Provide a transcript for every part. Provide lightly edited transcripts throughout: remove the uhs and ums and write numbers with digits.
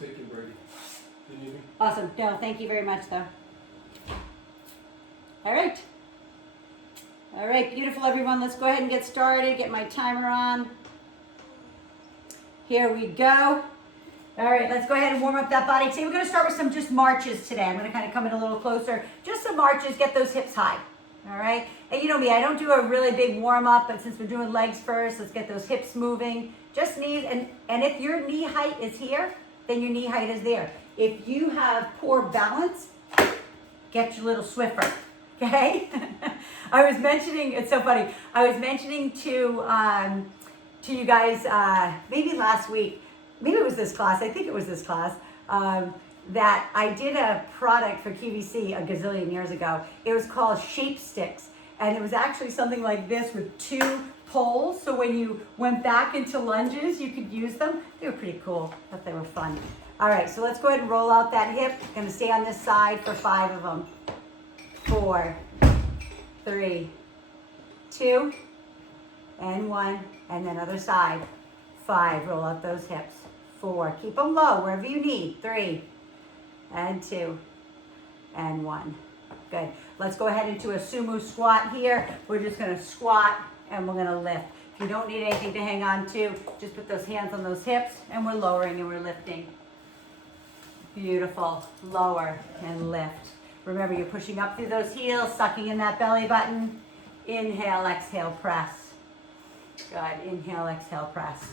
taking Brady. Do you need me? Awesome. No, thank you very much, though. All right. All right, beautiful, everyone. Let's go ahead and get started. Get my timer on. Here we go. All right, let's go ahead and warm up that body. Today we're going to start with some just marches today. I'm going to kind of come in a little closer. Just some marches, get those hips high. All right, and you know me, I don't do a really big warm up, but since we're doing legs first, let's get those hips moving. Just knees, and if your knee height is here, then your knee height is there. If you have poor balance, get your little Swiffer, okay? I was mentioning, it's so funny, I was mentioning to you guys maybe last week, maybe it was this class, I think it was this class, that I did a product for QVC a gazillion years ago. It was called Shape Sticks, and it was actually something like this with 2 poles, so when you went back into lunges, you could use them. They were pretty cool. I thought they were fun. All right, so let's go ahead and roll out that hip. Gonna stay on this side for 5 of them. 4, 3, 2, and 1, and then other side. 5, roll out those hips. 4, keep them low wherever you need. 3, and 2, and 1. Good. Let's go ahead into a sumo squat here. We're just gonna squat and we're gonna lift. If you don't need anything to hang on to, just put those hands on those hips and we're lowering and we're lifting. Beautiful. Lower and lift. Remember, you're pushing up through those heels, sucking in that belly button. Inhale, exhale, press. Good. Inhale, exhale, press.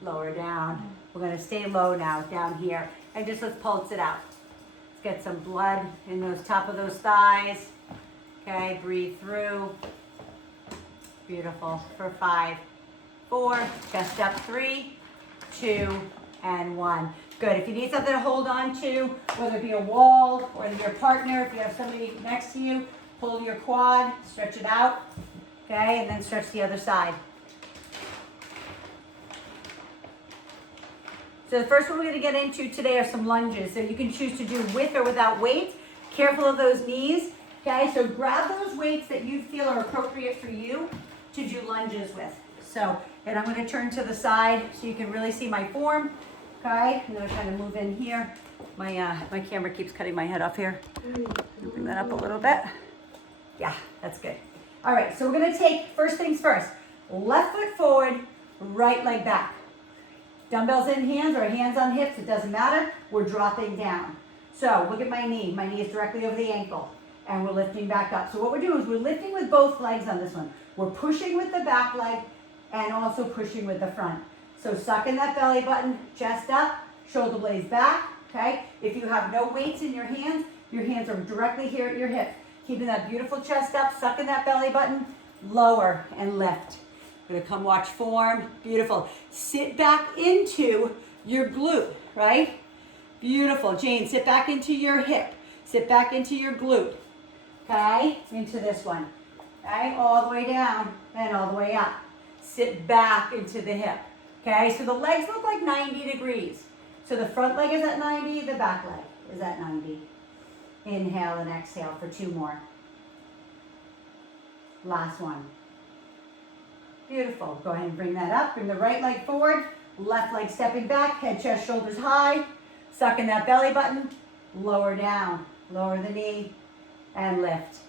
Lower down. We're gonna stay low now, down here. And just let's pulse it out. Let's get some blood in those top of those thighs. Okay, breathe through. Beautiful. For 5, 4, chest up, 3, 2, and 1. Good. If you need something to hold on to, whether it be a wall or your partner, if you have somebody next to you, pull your quad, stretch it out. Okay, and then stretch the other side. So the first one we're going to get into today are some lunges. So you can choose to do with or without weight. Careful of those knees. Okay, so grab those weights that you feel are appropriate for you to do lunges with. So, and I'm going to turn to the side so you can really see my form. Okay, I'm going to kind of move in here. My camera keeps cutting my head off here. Bring that up a little bit. Yeah, that's good. All right, so we're going to take, first things first, left foot forward, right leg back. Dumbbells in hands or hands on hips, it doesn't matter. We're dropping down. So look at my knee. My knee is directly over the ankle. And we're lifting back up. So what we're doing is we're lifting with both legs on this one. We're pushing with the back leg and also pushing with the front. So suck in that belly button, chest up, shoulder blades back, okay? If you have no weights in your hands are directly here at your hip. Keeping that beautiful chest up, suck in that belly button, lower and lift. We're gonna come watch form, beautiful. Sit back into your glute, right? Beautiful, Jane, sit back into your hip. Sit back into your glute, okay? Into this one, okay? All the way down and all the way up. Sit back into the hip, okay? So the legs look like 90 degrees. So the front leg is at 90, the back leg is at 90. Inhale and exhale for 2 more. Last one. Beautiful. Go ahead and bring that up. Bring the right leg forward, left leg stepping back, head, chest, shoulders high. Suck in that belly button, lower down, lower the knee, and lift.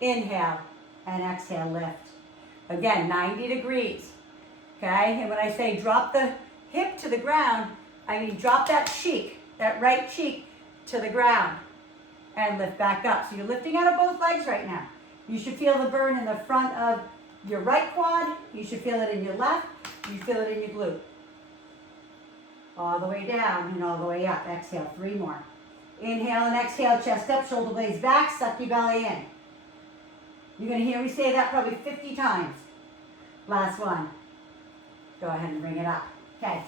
Inhale and exhale, lift. Again, 90 degrees. Okay, and when I say drop the hip to the ground, I mean drop that cheek, that right cheek to the ground and lift back up. So you're lifting out of both legs right now. You should feel the burn in the front of your right quad. You should feel it in your left. You feel it in your glute. All the way down and all the way up. Exhale, 3 more. Inhale and exhale, chest up, shoulder blades back, suck your belly in. You're going to hear me say that probably 50 times. Last one. Go ahead and bring it up. Okay.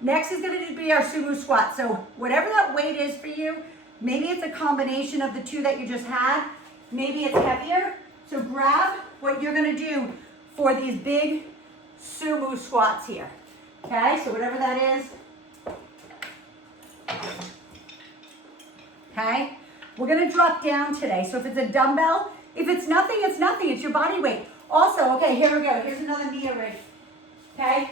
Next is going to be our sumo squat. So whatever that weight is for you, maybe it's a combination of the 2 that you just had. Maybe it's heavier. So grab what you're going to do for these big sumo squats here. Okay, so whatever that is. Okay, we're going to drop down today. So if it's a dumbbell, if it's nothing, it's nothing. It's your body weight. Also, okay, here we go. Here's another knee rig. Okay,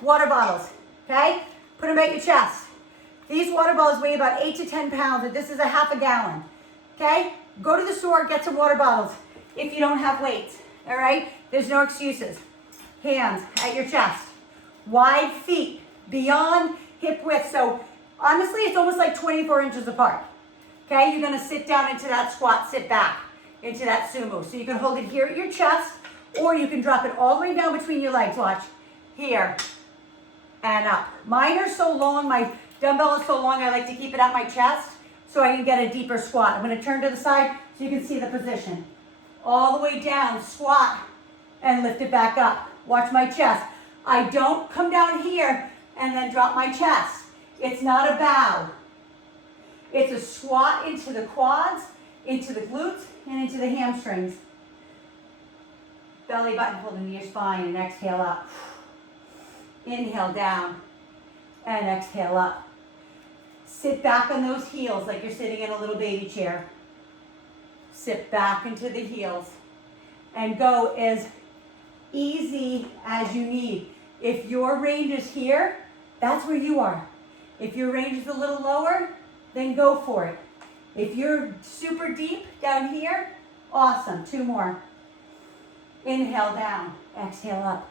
water bottles. okay? Put them at your chest. These water bottles weigh about 8 to 10 pounds, and this is a half a gallon, okay? Go to the store, get some water bottles if you don't have weights, all right? There's no excuses. Hands at your chest. Wide feet, beyond hip width. So honestly, it's almost like 24 inches apart, okay? You're gonna sit down into that squat, sit back into that sumo. So you can hold it here at your chest, or you can drop it all the way down between your legs, watch. Here, and up. Mine are so long, my dumbbell is so long, I like to keep it at my chest so I can get a deeper squat. I'm gonna turn to the side so you can see the position. All the way down, squat, and lift it back up. Watch my chest. I don't come down here and then drop my chest. It's not a bow. It's a squat into the quads, into the glutes, and into the hamstrings. Belly button pulled into your spine and exhale up. Inhale down and exhale up. Sit back on those heels like you're sitting in a little baby chair. Sit back into the heels and go as easy as you need. If your range is here, that's where you are. If your range is a little lower, then go for it. If you're super deep down here, awesome. 2 more. Inhale down, exhale up.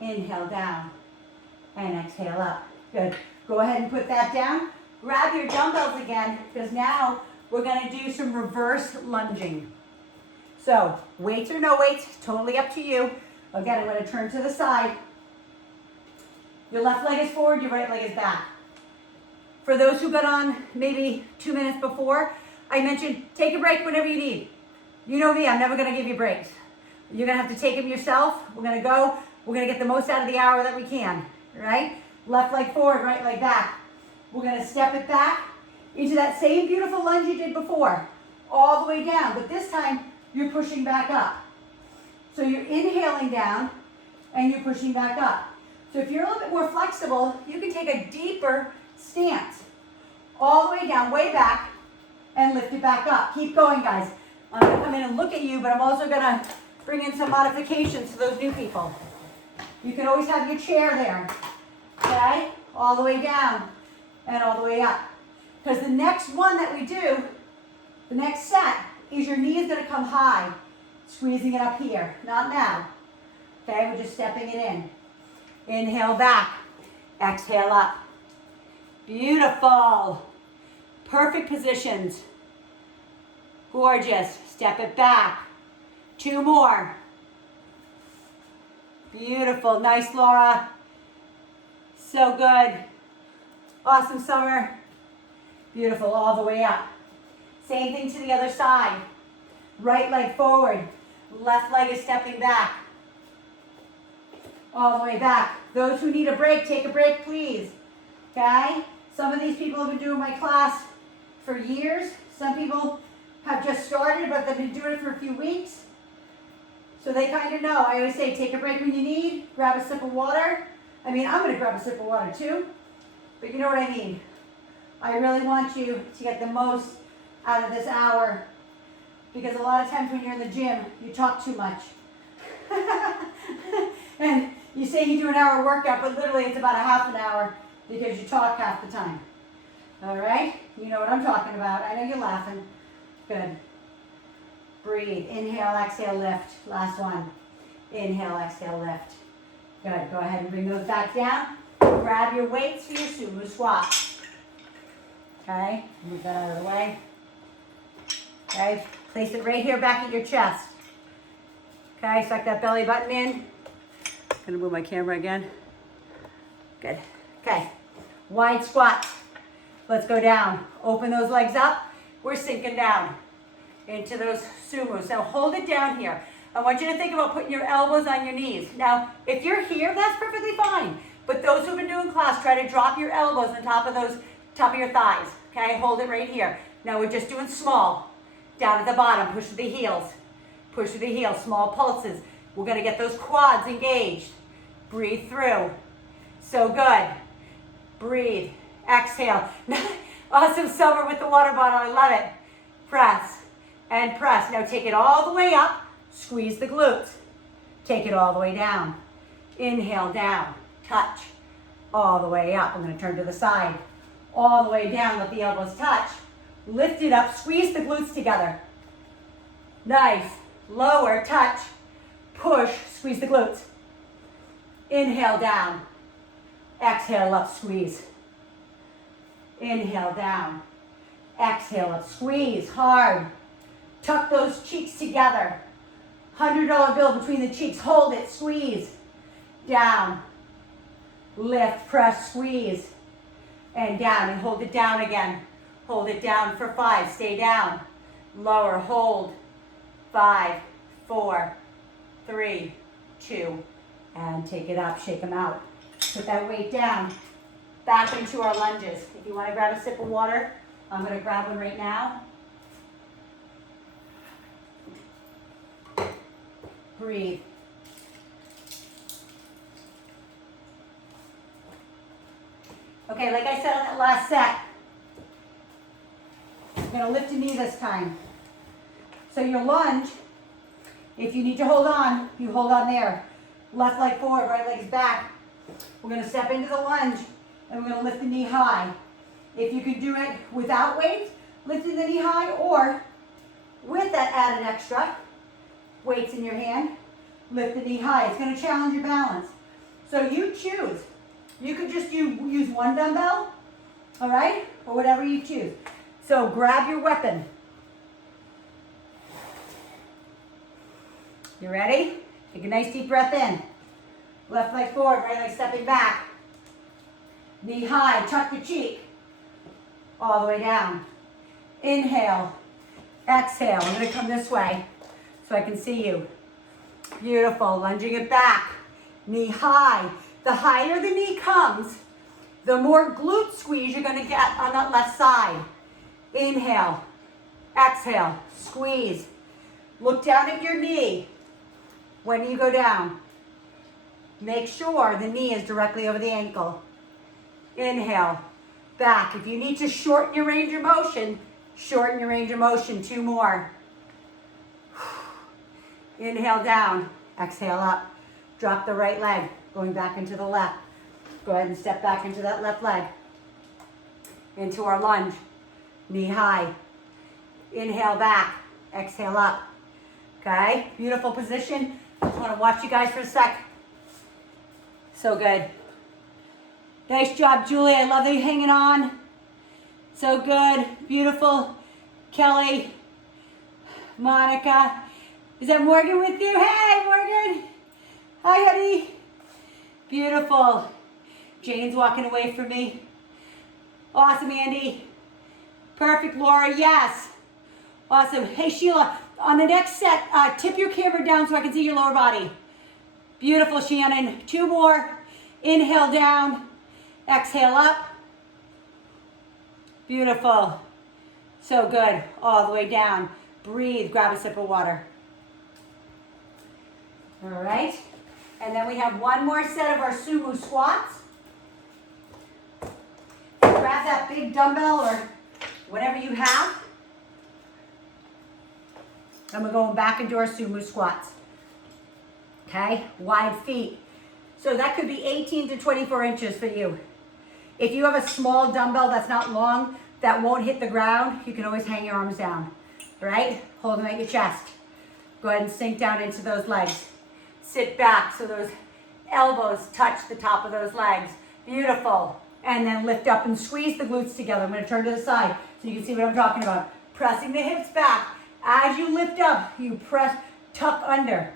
Inhale down and exhale up. Good. Go ahead and put that down. Grab your dumbbells again, because now we're gonna do some reverse lunging. So weights or no weights, totally up to you. Again, I'm gonna turn to the side. Your left leg is forward, your right leg is back. For those who got on maybe 2 minutes before, I mentioned take a break whenever you need. You know me, I'm never gonna give you breaks. You're gonna have to take them yourself. We're gonna go, we're gonna get the most out of the hour that we can, right? Left leg forward, right leg back. We're gonna step it back into that same beautiful lunge you did before, all the way down, but this time you're pushing back up. So you're inhaling down and you're pushing back up. So if you're a little bit more flexible, you can take a deeper stance, all the way down, way back, and lift it back up. Keep going, guys. I'm gonna come in and look at you, but I'm also gonna bring in some modifications to those new people. You can always have your chair there, okay? All the way down and all the way up. Because the next one that we do, the next set, is your knee is gonna come high, squeezing it up here. Not now, okay? We're just stepping it in. Inhale back, exhale up. Beautiful. Perfect positions. Gorgeous. Step it back. 2 more. Beautiful. Nice, Laura. So good. Awesome, Summer. Beautiful. All the way up. Same thing to the other side. Right leg forward. Left leg is stepping back. All the way back. Those who need a break, take a break, please. Okay? Some of these people have been doing my class for years. Some people have just started, but they've been doing it for a few weeks. So they kind of know. I always say, take a break when you need. Grab a sip of water. I mean, I'm going to grab a sip of water too. But you know what I mean. I really want you to get the most out of this hour. Because a lot of times when you're in the gym, you talk too much. And you say you do an hour workout, but literally it's about a half an hour because you talk half the time. All right? You know what I'm talking about. I know you're laughing. Good. Breathe. Inhale, exhale, lift. Last one. Inhale, exhale, lift. Good. Go ahead and bring those back down. Grab your weights for your sumo squat. Okay? Move that out of the way. Okay? Place it right here back at your chest. Okay? Suck that belly button in. Gonna move my camera again. Good. Okay. Wide squat. Let's go down. Open those legs up. We're sinking down into those sumos. Now hold it down here. I want you to think about putting your elbows on your knees. Now, if you're here, that's perfectly fine. But those who've been doing class, try to drop your elbows on top of your thighs. Okay, hold it right here. Now we're just doing small. Down at the bottom, push to the heels. Push to the heels, small pulses. We're gonna get those quads engaged. Breathe through. So good. Breathe. Exhale. Awesome, Summer, with the water bottle. I love it. Press and press. Now take it all the way up. Squeeze the glutes. Take it all the way down. Inhale down. Touch. all the way up. I'm gonna turn to the side. All the way down, let the elbows touch. Lift it up, squeeze the glutes together. Nice. Lower, touch, push, squeeze the glutes. Inhale down. Exhale up, squeeze. Inhale down. Exhale up, squeeze hard. Tuck those cheeks together. $100 bill between the cheeks. Hold it, squeeze. Down. Lift, press, squeeze. And down, and hold it down again. Hold it down for 5, stay down. Lower, hold. 5, 4, 3, 2, and take it up, shake them out. Put that weight down. Back into our lunges. If you want to grab a sip of water, I'm going to grab one right now. Breathe. Okay, like I said on that last set, I'm going to lift a knee this time. So your lunge, if you need to hold on, you hold on there. Left leg forward, right leg's back. We're going to step into the lunge and we're going to lift the knee high. If you can do it without weight, lifting the knee high, or with that added extra, weights in your hand, lift the knee high. It's going to challenge your balance. So you choose. You could just use one dumbbell, all right, or whatever you choose. So grab your weapon. You ready? Take a nice deep breath in. Left leg forward, right leg stepping back. Knee high, tuck the cheek. All the way down. Inhale. Exhale. I'm going to come this way so I can see you. Beautiful. Lunging it back. Knee high. The higher the knee comes, the more glute squeeze you're going to get on that left side. Inhale. Exhale. Squeeze. Look down at your knee when you go down. Make sure the knee is directly over the ankle. Inhale. Back. If you need to shorten your range of motion, shorten your range of motion. 2 more. Inhale down. Exhale up. Drop the right leg. Going back into the left. Go ahead and step back into that left leg. Into our lunge. Knee high. Inhale back. Exhale up. Okay? Beautiful position. Just want to watch you guys for a sec. So good. Nice job, Julie. I love that you're hanging on. So good. Beautiful. Kelly. Monica. Is that Morgan with you? Hey, Morgan. Hi, honey. Beautiful. Jane's walking away from me. Awesome, Andy. Perfect, Laura. Yes. Awesome. Hey, Sheila. On the next set, tip your camera down so I can see your lower body. Beautiful, Shannon. 2 more. Inhale down. Exhale up. Beautiful. So good. All the way down. Breathe. Grab a sip of water. All right. And then we have one more set of our sumo squats. Grab that big dumbbell or whatever you have. And we're going back into our sumo squats. Okay, wide feet. So that could be 18 to 24 inches for you. If you have a small dumbbell that's not long, that won't hit the ground, you can always hang your arms down, right? Hold them at your chest. Go ahead and sink down into those legs. Sit back so those elbows touch the top of those legs. Beautiful. And then lift up and squeeze the glutes together. I'm going to turn to the side so you can see what I'm talking about. Pressing the hips back. As you lift up, you press, tuck under,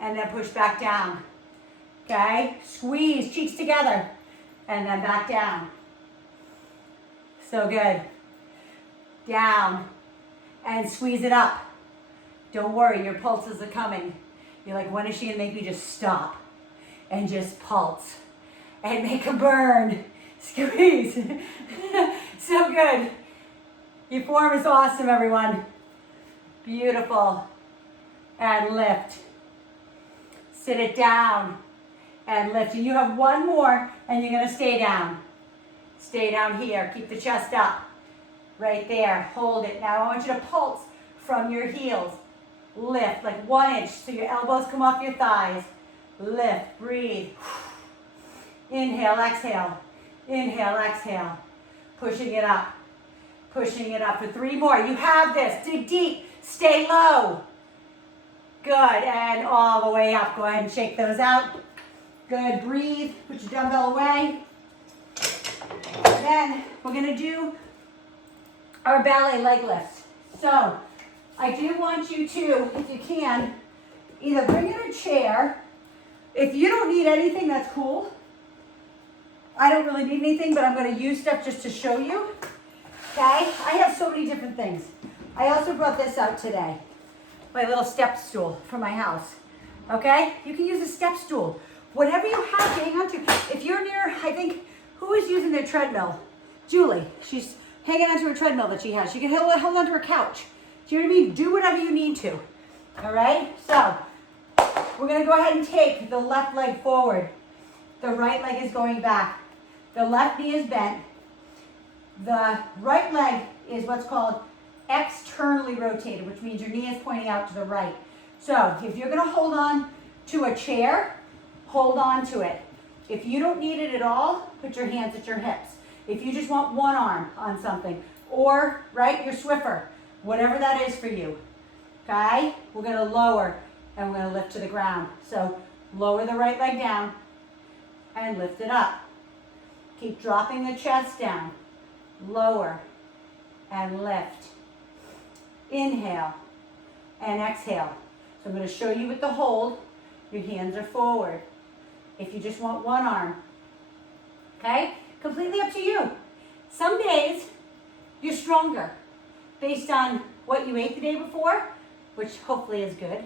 and then push back down. Okay? Squeeze, cheeks together, and then back down. So good. Down, and squeeze it up. Don't worry, your pulses are coming. You're like, when is she going to make me just stop and just pulse and make a burn? Squeeze. So good. Your form is awesome, everyone. Beautiful. And lift. Sit it down and lift. And you have one more and you're going to stay down. Stay down here. Keep the chest up. Right there. Hold it. Now I want you to pulse from your heels. Lift like 1 inch so your elbows come off your thighs. Lift. Breathe. Inhale, exhale. Inhale, exhale. Pushing it up. Pushing it up for 3 more. You have this. Dig deep. Stay low. Good. And all the way up. Go ahead and shake those out. Good. Breathe. Put your dumbbell away. And then we're going to do our ballet leg lifts. So I do want you to, if you can, either bring in a chair. If you don't need anything, that's cool. I don't really need anything, but I'm going to use stuff just to show you. Okay? I have so many different things. I also brought this out today. My little step stool from my house. Okay? You can use a step stool. Whatever you have to hang on to. If you're near, I think, who is using their treadmill? Julie. She's hanging onto her treadmill that she has. She can hold onto her couch. Do you know what I mean? Do whatever you need to. All right? So, we're going to go ahead and take the left leg forward. The right leg is going back. The left knee is bent. The right leg is what's called externally rotated, which means your knee is pointing out to the right. So if you're going to hold on to a chair, hold on to it. If you don't need it at all, put your hands at your hips. If you just want one arm on something, or right, your Swiffer, whatever that is for you. Okay? We're going to lower and we're going to lift to the ground. So lower the right leg down and lift it up. Keep dropping the chest down. Lower and lift. Inhale and exhale. So I'm going to show you with the hold. Your hands are forward. If you just want one arm. Okay? Completely up to you. Some days you're stronger based on what you ate the day before, which hopefully is good,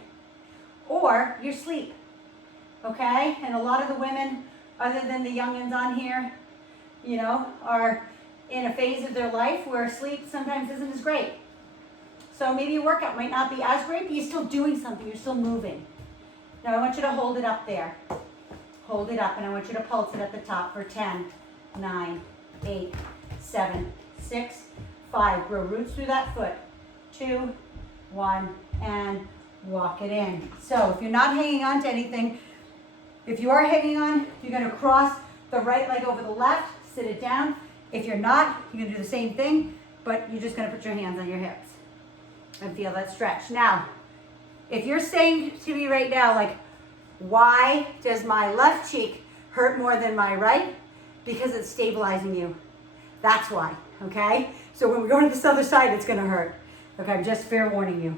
or your sleep. Okay? And a lot of the women, other than the youngins on here, you know, are in a phase of their life where sleep sometimes isn't as great. So maybe your workout might not be as great, but you're still doing something, you're still moving. Now I want you to hold it up there. Hold it up, and I want you to pulse it at the top for 10, 9, 8, 7, 6, 5. Grow roots through that foot. 2, 1, and walk it in. So if you're not hanging on to anything, if you are hanging on, you're going to cross the right leg over the left, sit it down. If you're not, you're going to do the same thing, but you're just going to put your hands on your hips and feel that stretch. Now, if you're saying to me right now, like, why does my left cheek hurt more than my right? Because it's stabilizing you. That's why, okay? So when we go to this other side, it's going to hurt. Okay, I'm just fair warning you.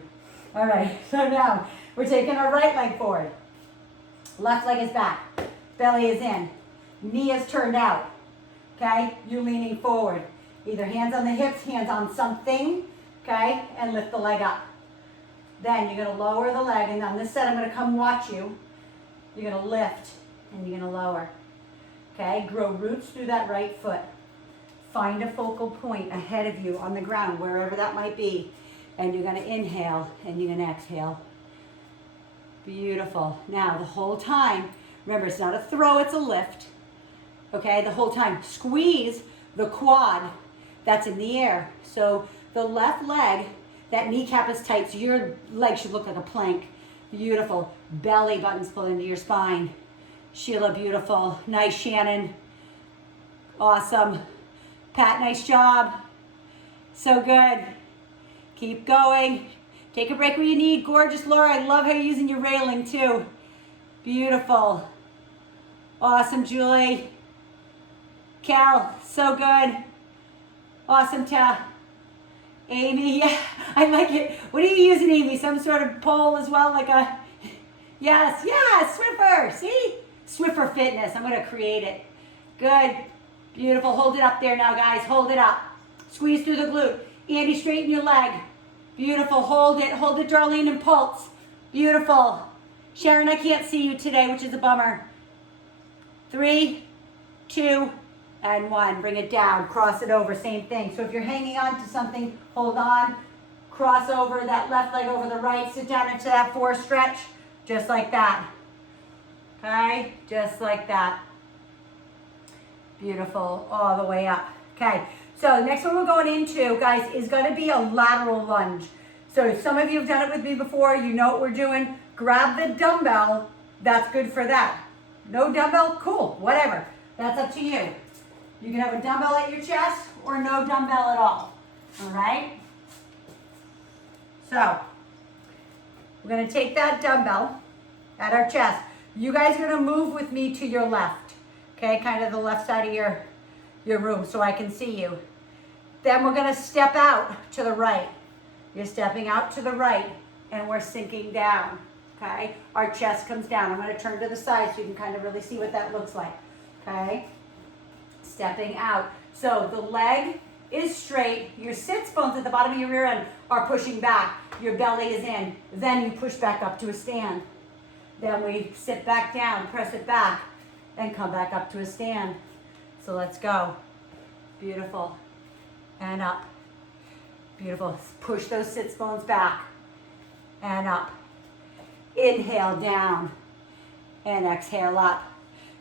All right, so now we're taking our right leg forward. Left leg is back. Belly is in. Knee is turned out. Okay, you're leaning forward. Either hands on the hips, hands on something, okay, and lift the leg up. Then you're going to lower the leg, and on this side, I'm going to come watch you. You're going to lift, and you're going to lower. Okay, grow roots through that right foot. Find a focal point ahead of you on the ground, wherever that might be. And you're going to inhale, and you're going to exhale. Beautiful. Now, the whole time, remember, it's not a throw, it's a lift. Okay, the whole time. Squeeze the quad that's in the air. So the left leg, that kneecap is tight, so your leg should look like a plank. Beautiful. Belly buttons pull into your spine. Sheila, beautiful. Nice, Shannon. Awesome. Pat, nice job. So good. Keep going. Take a break when you need. Gorgeous, Laura. I love how you're using your railing too. Beautiful. Awesome, Julie. Cal, so good. Awesome, Ta. Amy, yeah, I like it. What are you using, Amy? Some sort of pole as well, like a, yes, Swiffer, see? Swiffer Fitness, I'm gonna create it. Good, beautiful, hold it up there now, guys, hold it up. Squeeze through the glute. Andy, straighten your leg. Beautiful, hold it, Darlene, and pulse. Beautiful. Sharon, I can't see you today, which is a bummer. 3, 2, and 1. Bring it down, cross it over, same thing. So if you're hanging on to something, hold on, cross over that left leg over the right, sit down into that 4 stretch, just like that. Okay, just like that. Beautiful, all the way up. Okay, so the next one we're going into, guys, is gonna be a lateral lunge. So if some of you have done it with me before, you know what we're doing. Grab the dumbbell, that's good for that. No dumbbell, cool, whatever. That's up to you. You can have a dumbbell at your chest or no dumbbell at all. All right? So, we're going to take that dumbbell at our chest. You guys are going to move with me to your left. Okay, kind of the left side of your room so I can see you. Then we're going to step out to the right. You're stepping out to the right and we're sinking down. Okay, our chest comes down. I'm going to turn to the side so you can kind of really see what that looks like. Okay, stepping out. So the leg is straight. Your sits bones at the bottom of your rear end are pushing back. Your belly is in. Then you push back up to a stand. Then we sit back down, press it back, and come back up to a stand. So let's go. Beautiful. And up. Beautiful. Push those sits bones back. And up. Inhale down. And exhale up.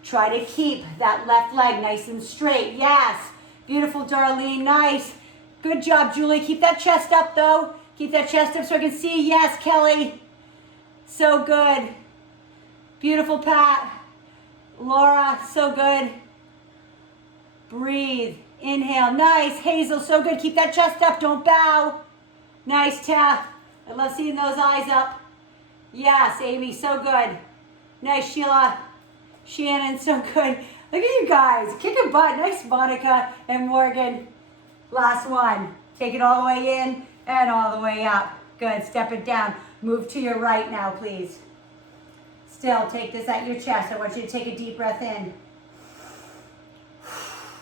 Try to keep that left leg nice and straight. Yes. Beautiful, Darlene. Nice. Good job, Julie. Keep that chest up, though. Keep that chest up so I can see. Yes, Kelly. So good. Beautiful, Pat. Laura, so good. Breathe. Inhale. Nice. Hazel, so good. Keep that chest up. Don't bow. Nice, Taff. I love seeing those eyes up. Yes, Amy, so good. Nice, Sheila. Shannon, so good. Look at you guys. Kicking butt. Nice, Monica and Morgan. Last one. Take it all the way in and all the way up. Good. Step it down. Move to your right now, please. Still, take this at your chest. I want you to take a deep breath in.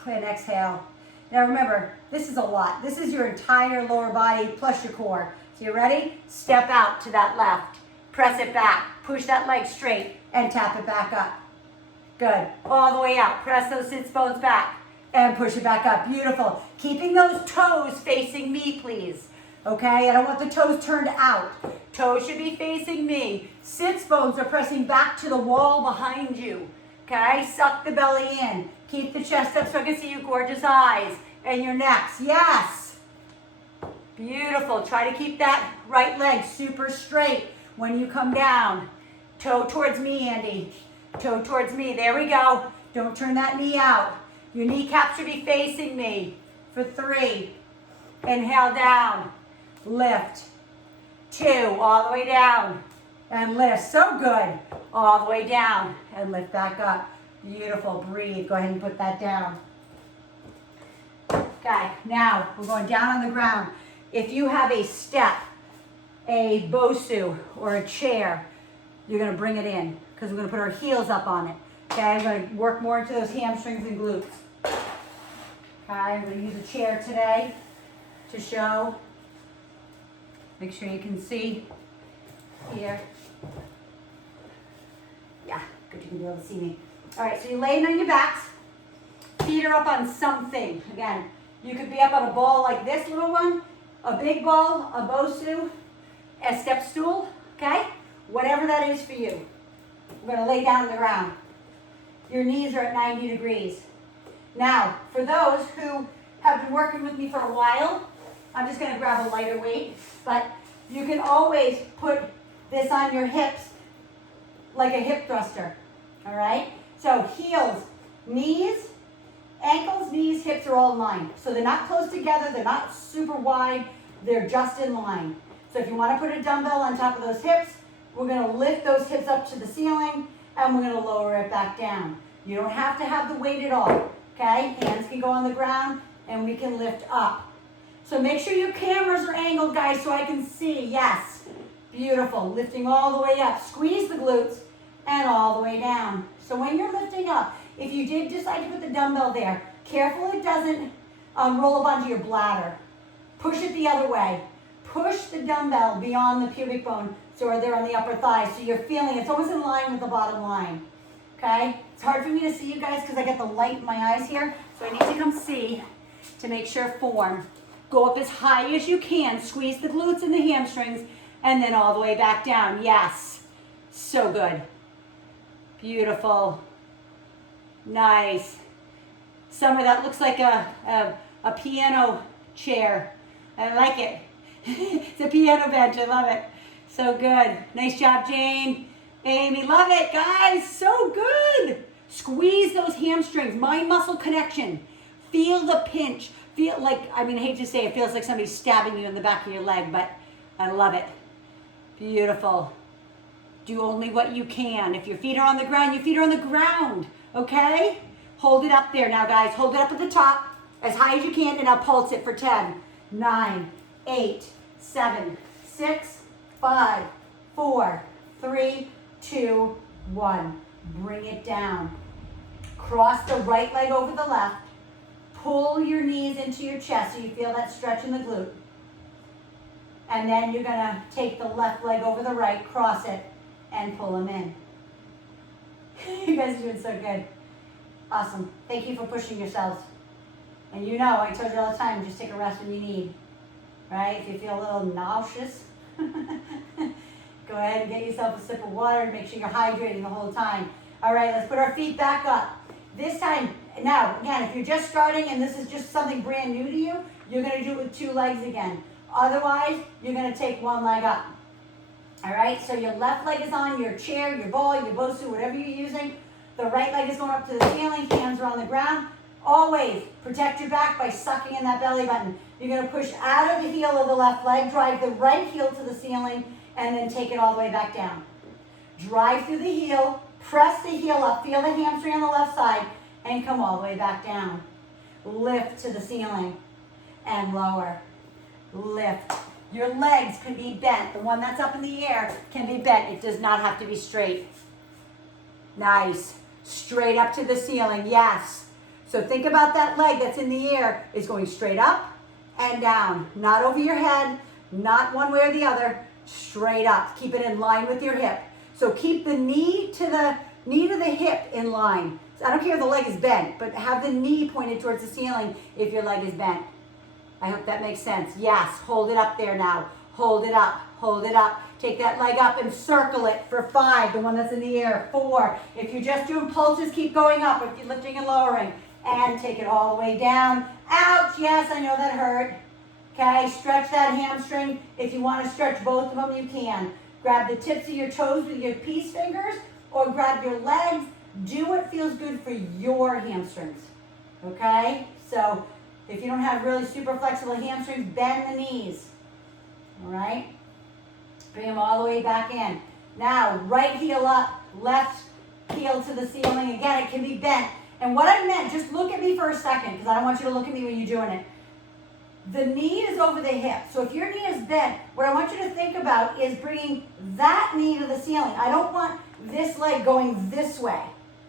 And exhale. Now remember, this is a lot. This is your entire lower body plus your core. So you ready? Step out to that left. Press it back. Push that leg straight and tap it back up. Good. All the way out. Press those sits bones back and push it back up. Beautiful. Keeping those toes facing me, please. Okay? I don't want the toes turned out. Toes should be facing me. Sits bones are pressing back to the wall behind you. Okay? Suck the belly in. Keep the chest up so I can see your gorgeous eyes and your necks. Yes. Beautiful. Try to keep that right leg super straight when you come down. Toe towards me, Andy. Toe towards me. There we go. Don't turn that knee out. Your kneecap should be facing me for 3. Inhale down. Lift. 2. All the way down. And lift. So good. All the way down. And lift back up. Beautiful. Breathe. Go ahead and put that down. Okay. Now, we're going down on the ground. If you have a step, a Bosu, or a chair, you're going to bring it in because we're going to put our heels up on it. Okay, we're going to work more into those hamstrings and glutes. Okay, I'm going to use a chair today to show. Make sure you can see here. Yeah, good, you can be able to see me. All right, so you're laying on your backs. Feet are up on something. Again, you could be up on a ball like this little one, a big ball, a Bosu, a step stool, okay? Whatever that is for you. We're going to lay down on the ground. Your knees are at 90 degrees. Now, for those who have been working with me for a while, I'm just going to grab a lighter weight, but you can always put this on your hips like a hip thruster, all right? So heels, knees, ankles, knees, hips are all in line. So they're not close together, they're not super wide, they're just in line. So if you want to put a dumbbell on top of those hips, we're going to lift those hips up to the ceiling and we're going to lower it back down. You don't have to have the weight at all, okay? Hands can go on the ground and we can lift up. So make sure your cameras are angled, guys, so I can see. Yes. Beautiful. Lifting all the way up. Squeeze the glutes and all the way down. So when you're lifting up, if you did decide to put the dumbbell there, careful it doesn't roll up onto your bladder. Push it the other way. Push the dumbbell beyond the pubic bone so they're on the upper thigh. So you're feeling it's almost in line with the bottom line. Okay? It's hard for me to see you guys because I get the light in my eyes here. So I need to come see to make sure form. Go up as high as you can. Squeeze the glutes and the hamstrings and then all the way back down. Yes. So good. Beautiful. Nice. Some of that looks like a piano chair. I like it. It's a piano bench. I love it. So good. Nice job, Jane. Amy, love it, guys. So good. Squeeze those hamstrings, mind muscle connection. Feel the pinch. Feel like, I mean, I hate to say it feels like somebody's stabbing you in the back of your leg, but I love it. Beautiful. Do only what you can. If your feet are on the ground, your feet are on the ground, okay? Hold it up there now, guys. Hold it up at the top as high as you can, and I'll pulse it for 10, 9, 8, 7, 6, 5, 4, 3, 2, 1. Bring it down. Cross the right leg over the left. Pull your knees into your chest so you feel that stretch in the glute. And then you're going to take the left leg over the right, cross it, and pull them in. You guys are doing so good. Awesome. Thank you for pushing yourselves. And you know, I told you all the time, just take a rest when you need. Right? If you feel a little nauseous, go ahead and get yourself a sip of water and make sure you're hydrating the whole time. All right, let's put our feet back up. This time, now, again, if you're just starting and this is just something brand new to you, you're going to do it with 2 legs again. Otherwise, you're going to take 1 leg up. All right, so your left leg is on your chair, your ball, your Bosu, whatever you're using. The right leg is going up to the ceiling, hands are on the ground. Always protect your back by sucking in that belly button. You're going to push out of the heel of the left leg, drive the right heel to the ceiling, and then take it all the way back down. Drive through the heel, press the heel up, feel the hamstring on the left side, and come all the way back down. Lift to the ceiling and lower. Lift. Your legs can be bent. The one that's up in the air can be bent. It does not have to be straight. Nice. Straight up to the ceiling. Yes. So think about that leg that's in the air is going straight up and down. Not over your head, not one way or the other. Straight up. Keep it in line with your hip. So keep the knee to the hip in line. So I don't care if the leg is bent, but have the knee pointed towards the ceiling if your leg is bent. I hope that makes sense. Yes, hold it up there now. Hold it up, hold it up. Take that leg up and circle it for 5, the one that's in the air. 4. If you're just doing pulses, keep going up. If you're lifting and lowering. And take it all the way down. Ouch, yes, I know that hurt. Okay, stretch that hamstring. If you want to stretch both of them, you can. Grab the tips of your toes with your peace fingers or grab your legs. Do what feels good for your hamstrings. Okay, so if you don't have really super flexible hamstrings, bend the knees. All right, bring them all the way back in. Now, right heel up, left heel to the ceiling. Again, it can be bent. And what I meant, just look at me for a second, because I don't want you to look at me when you're doing it. The knee is over the hip. So if your knee is bent, what I want you to think about is bringing that knee to the ceiling. I don't want this leg going this way,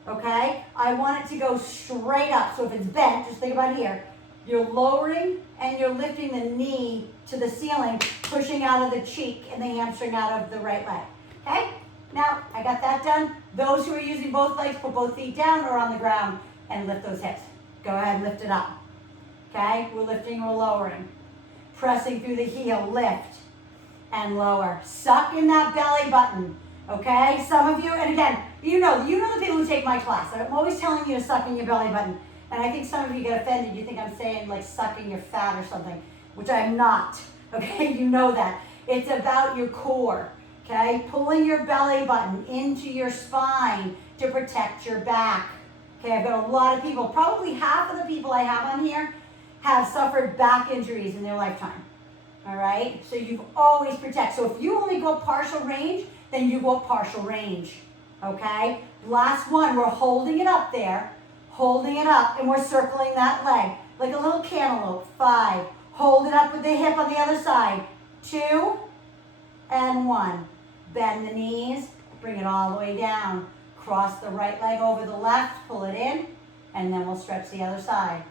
okay? I want it to go straight up. So if it's bent, just think about here. You're lowering and you're lifting the knee to the ceiling, pushing out of the cheek and the hamstring out of the right leg, okay? Now, I got that done. Those who are using both legs, put both feet down or on the ground and lift those hips. Go ahead and lift it up. Okay? We're lifting, we're lowering. Pressing through the heel, lift and lower. Suck in that belly button. Okay? Some of you, and again, you know the people who take my class. I'm always telling you to suck in your belly button. And I think some of you get offended. You think I'm saying like sucking your fat or something, which I'm not. Okay? You know that. It's about your core. Okay, pulling your belly button into your spine to protect your back. Okay, I've got a lot of people, probably half of the people I have on here have suffered back injuries in their lifetime. All right, so you've always protect. So if you only go partial range, then you go partial range. Okay, last one, we're holding it up there, holding it up, and we're circling that leg like a little cantaloupe. 5, hold it up with the hip on the other side. 2 and 1. Bend the knees, bring it all the way down. Cross the right leg over the left, pull it in, and then we'll stretch the other side.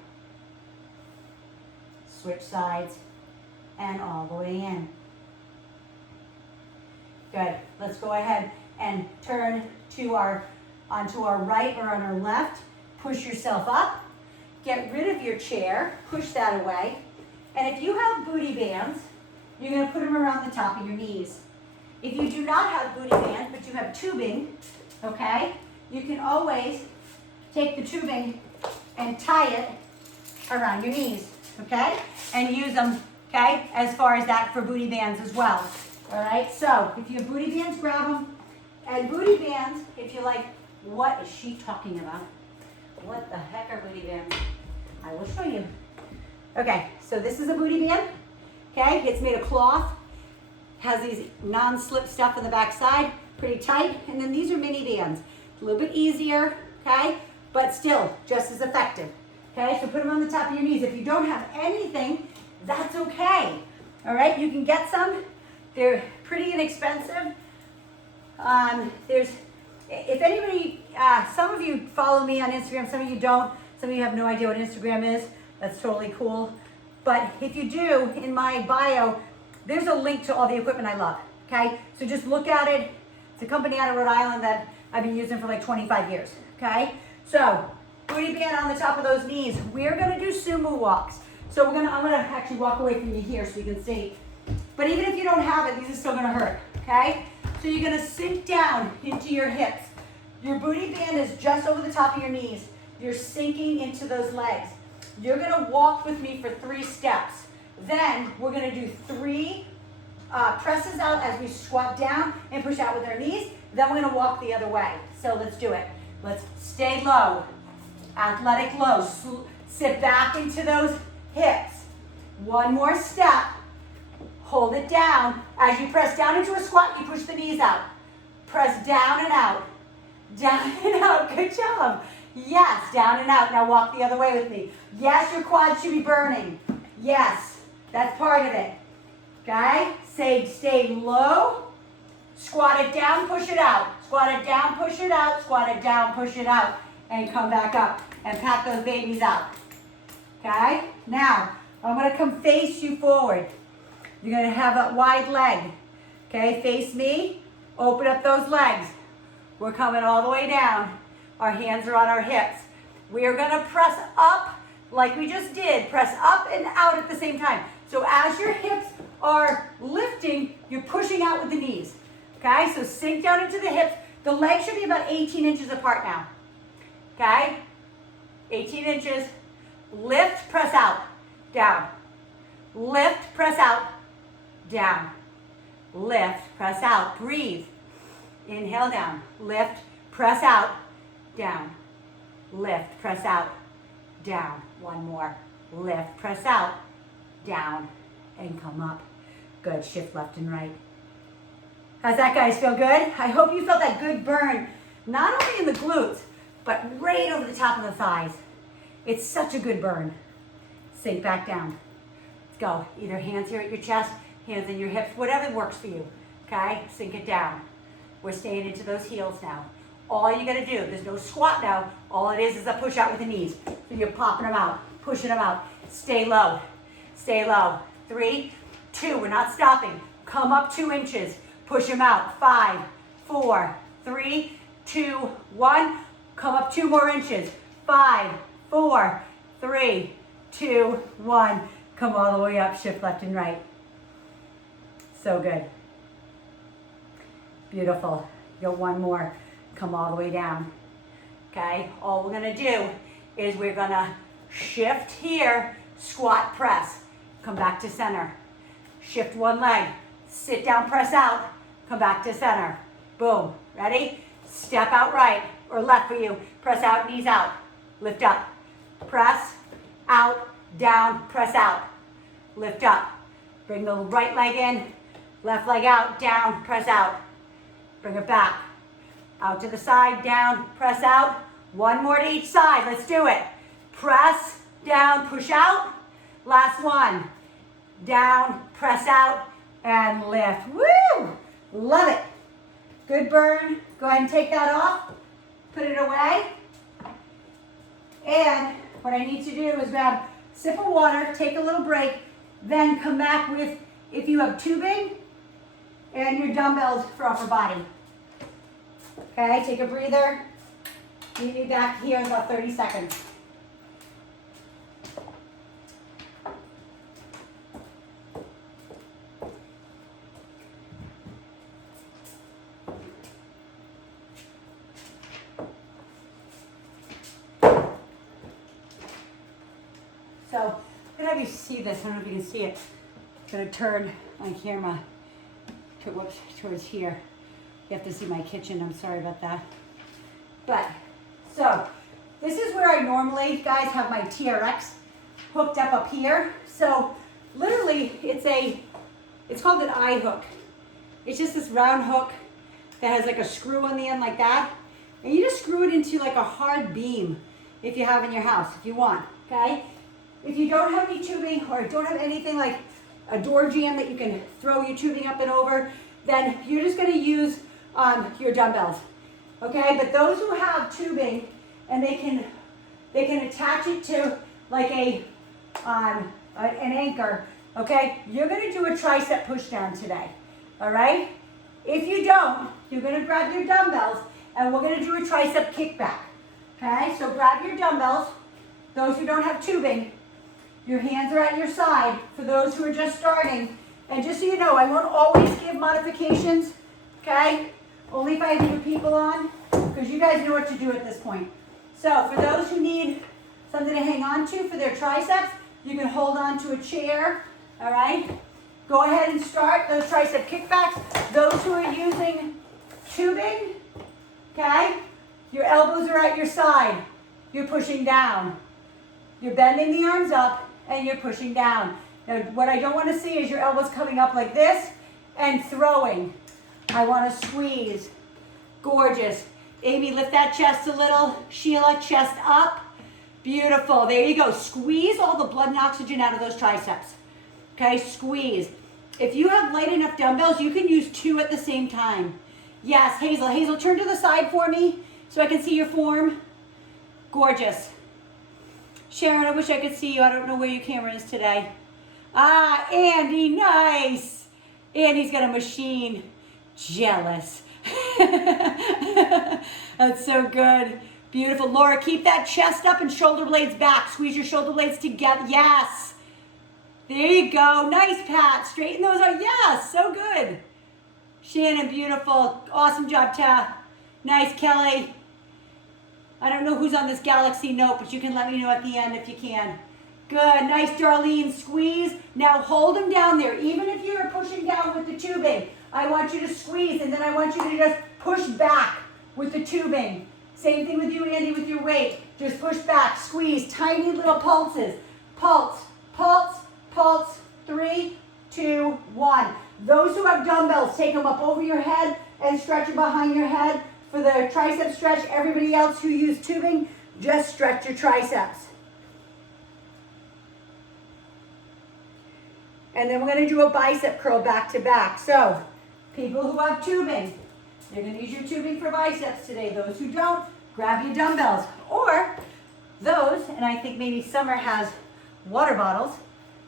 Switch sides, and all the way in. Good. Let's go ahead and turn onto our right or on our left. Push yourself up. Get rid of your chair. Push that away. And if you have booty bands, you're going to put them around the top of your knees. If you do not have booty bands, but you have tubing, okay, you can always take the tubing and tie it around your knees, okay, and use them, okay, as far as that for booty bands as well, all right? So if you have booty bands, grab them, and booty bands, if you like What is she talking about? What the heck are booty bands? I will show you. Okay, so this is a booty band. Okay, it's made of cloth. Has these non-slip stuff on the back side, pretty tight. And then these are mini bands. A little bit easier, okay? But still, just as effective. Okay, so put them on the top of your knees. If you don't have anything, that's okay. All right, you can get some. They're pretty inexpensive. If anybody, some of you follow me on Instagram, some of you don't. Some of you have no idea what Instagram is. That's totally cool. But if you do, in my bio, there's a link to all the equipment I love, okay? So just look at it. It's a company out of Rhode Island that I've been using for like 25 years, okay? So, booty band on the top of those knees. We're gonna do sumo walks. So I'm gonna actually walk away from you here so you can see. But even if you don't have it, these are still gonna hurt, okay? So you're gonna sink down into your hips. Your booty band is just over the top of your knees. You're sinking into those legs. You're gonna walk with me for 3 steps. Then we're gonna do 3 presses out as we squat down and push out with our knees. Then we're gonna walk the other way. So let's do it. Let's stay low, athletic low. Sit back into those hips. 1 more step. Hold it down. As you press down into a squat, you push the knees out. Press down and out. Down and out. Good job. Yes, down and out. Now walk the other way with me. Yes, your quads should be burning. Yes, that's part of it. Okay? Stay low. Squat it down, push it out. Squat it down, push it out. Squat it down, push it out. And come back up. And pack those babies out. Okay? Now, I'm going to come face you forward. You're going to have a wide leg. Okay? Face me. Open up those legs. We're coming all the way down. Our hands are on our hips. We are going to press up like we just did. Press up and out at the same time. So as your hips are lifting, you're pushing out with the knees. Okay? So sink down into the hips. The legs should be about 18 inches apart now. Okay? 18 inches. Lift, press out. Down. Lift, press out. Down. Lift, press out. Breathe. Inhale down. Lift, press out. Down. Lift, press out. Down. 1 more. Lift, press out. Down. And come up. Good. Shift left and right. How's that, guys? Feel good? I hope you felt that good burn, not only in the glutes, but right over the top of the thighs. It's such a good burn. Sink back down. Let's go. Either hands here at your chest, hands in your hips, whatever works for you. Okay? Sink it down. We're staying into those heels now. All you gotta do, there's no squat now. All it is a push out with the knees. So you're popping them out, pushing them out. Stay low. Stay low. 3, 2, we're not stopping. Come up 2 inches. Push them out. 5, 4, 3, 2, 1. Come up 2 more inches. 5, 4, 3, 2, 1. Come all the way up. Shift left and right. So good. Beautiful. Go 1 more. Come all the way down. Okay? All we're going to do is we're going to shift here, squat, press. Come back to center. Shift 1 leg. Sit down, press out. Come back to center. Boom. Ready? Step out right or left for you. Press out, knees out. Lift up. Press out, down, press out. Lift up. Bring the right leg in. Left leg out, down, press out. Bring it back. Out to the side, down, press out. 1 more to each side. Let's do it. Press, down, push out. Last one. Down, press out, and lift. Woo! Love it. Good burn. Go ahead and take that off. Put it away. And what I need to do is grab a sip of water, take a little break, then come back with, if you have tubing, and your dumbbells for upper body. Okay, take a breather. Meet me back here in about 30 seconds. So, I'm gonna have you see this. I don't know if you can see it. I'm gonna turn my camera towards here. You have to see my kitchen. I'm sorry about that. But, so, this is where I normally, guys, have my TRX hooked up here. So, literally, it's called an eye hook. It's just this round hook that has like a screw on the end like that. And you just screw it into like a hard beam if you have in your house, if you want, okay? If you don't have any tubing or don't have anything like a door jamb that you can throw your tubing up and over, then you're just gonna use your dumbbells, okay? But those who have tubing and they can attach it to like an anchor, okay? You're gonna do a tricep push down today, all right? If you don't, you're gonna grab your dumbbells and we're gonna do a tricep kickback, okay? So grab your dumbbells. Those who don't have tubing, your hands are at your side. For those who are just starting, and just so you know, I won't always give modifications, okay? Only if I have new people on, because you guys know what to do at this point. So for those who need something to hang on to for their triceps, you can hold on to a chair, all right? Go ahead and start those tricep kickbacks. Those who are using tubing, okay? Your elbows are at your side. You're pushing down. You're bending the arms up and you're pushing down. Now, what I don't want to see is your elbows coming up like this and throwing. I want to squeeze. Gorgeous. Amy, lift that chest a little. Sheila, chest up. Beautiful. There you go. Squeeze all the blood and oxygen out of those triceps. Okay, squeeze. If you have light enough dumbbells, you can use 2 at the same time. Yes, Hazel. Hazel, turn to the side for me so I can see your form. Gorgeous. Sharon, I wish I could see you. I don't know where your camera is today. Ah, Andy, nice. Andy's got a machine. Jealous. That's so good. Beautiful. Laura, keep that chest up and shoulder blades back. Squeeze your shoulder blades together. Yes. There you go. Nice, Pat. Straighten those out. Yes, so good. Shannon, beautiful. Awesome job, Ta. Nice, Kelly. I don't know who's on this Galaxy Note, but you can let me know at the end if you can. Good. Nice, Darlene. Squeeze. Now hold them down there. Even if you're pushing down with the tubing, I want you to squeeze, and then I want you to just push back with the tubing. Same thing with you, Andy, with your weight. Just push back, squeeze, tiny little pulses. Pulse, pulse, pulse. 3, 2, 1. Those who have dumbbells, take them up over your head and stretch them behind your head for the tricep stretch. Everybody else who use tubing, just stretch your triceps. And then we're going to do a bicep curl back to back. So, people who have tubing, you're going to use your tubing for biceps today. Those who don't, grab your dumbbells. Or those, and I think maybe Summer has water bottles,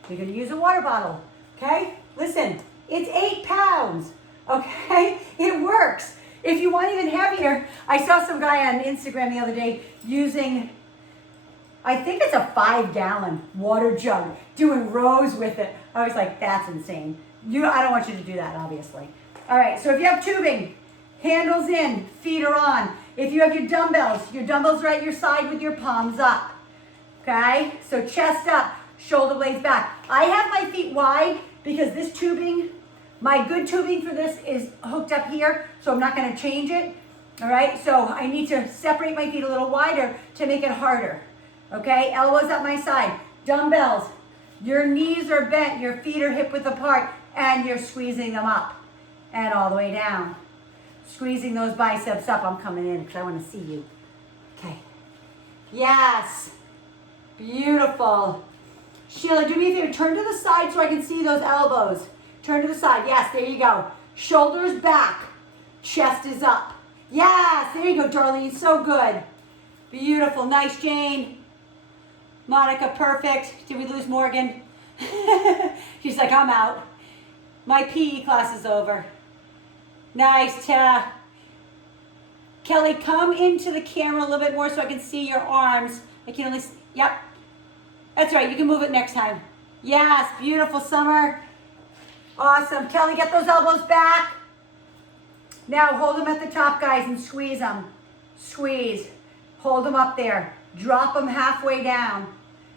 you're going to use a water bottle. Okay? Listen, it's 8 pounds. Okay? It works. If you want even heavier, I saw some guy on Instagram the other day using, I think it's a 5-gallon water jug, doing rows with it. I was like, that's insane. I don't want you to do that, obviously. All right, so if you have tubing, handles in, feet are on. If you have your dumbbells are at your side with your palms up. Okay, so chest up, shoulder blades back. I have my feet wide because this tubing, my good tubing for this is hooked up here, so I'm not going to change it. All right, so I need to separate my feet a little wider to make it harder. Okay, elbows at my side, dumbbells. Your knees are bent, your feet are hip width apart, and you're squeezing them up and all the way down. Squeezing those biceps up. I'm coming in because I want to see you. Okay. Yes. Beautiful. Sheila, do me a favor. Turn to the side so I can see those elbows. Turn to the side. Yes, there you go. Shoulders back. Chest is up. Yes, there you go, Darlene. So good. Beautiful. Nice, Jane. Monica, perfect. Did we lose Morgan? She's like, I'm out. My PE class is over. Nice, Ta. Kelly, come into the camera a little bit more so I can see your arms. I can only see, yep. That's right, you can move it next time. Yes, beautiful, Summer. Awesome. Kelly, get those elbows back. Now hold them at the top, guys, and squeeze them. Squeeze. Hold them up there. Drop them halfway down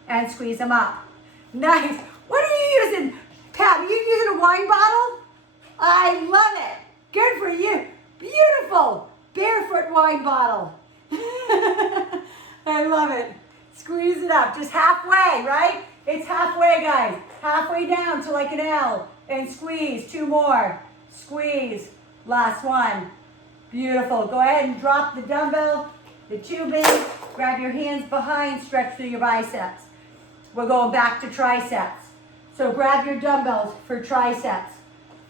and squeeze them up. Nice. What are you using? Pat, are you using a wine bottle? I love it. Good for you. Beautiful. Barefoot wine bottle. I love it. Squeeze it up, just halfway, right? It's halfway, guys. Halfway down to like an L. And squeeze, 2 more. Squeeze, last one. Beautiful. Go ahead and drop the dumbbell, the tubing. Grab your hands behind, stretch through your biceps. We're going back to triceps. So grab your dumbbells for triceps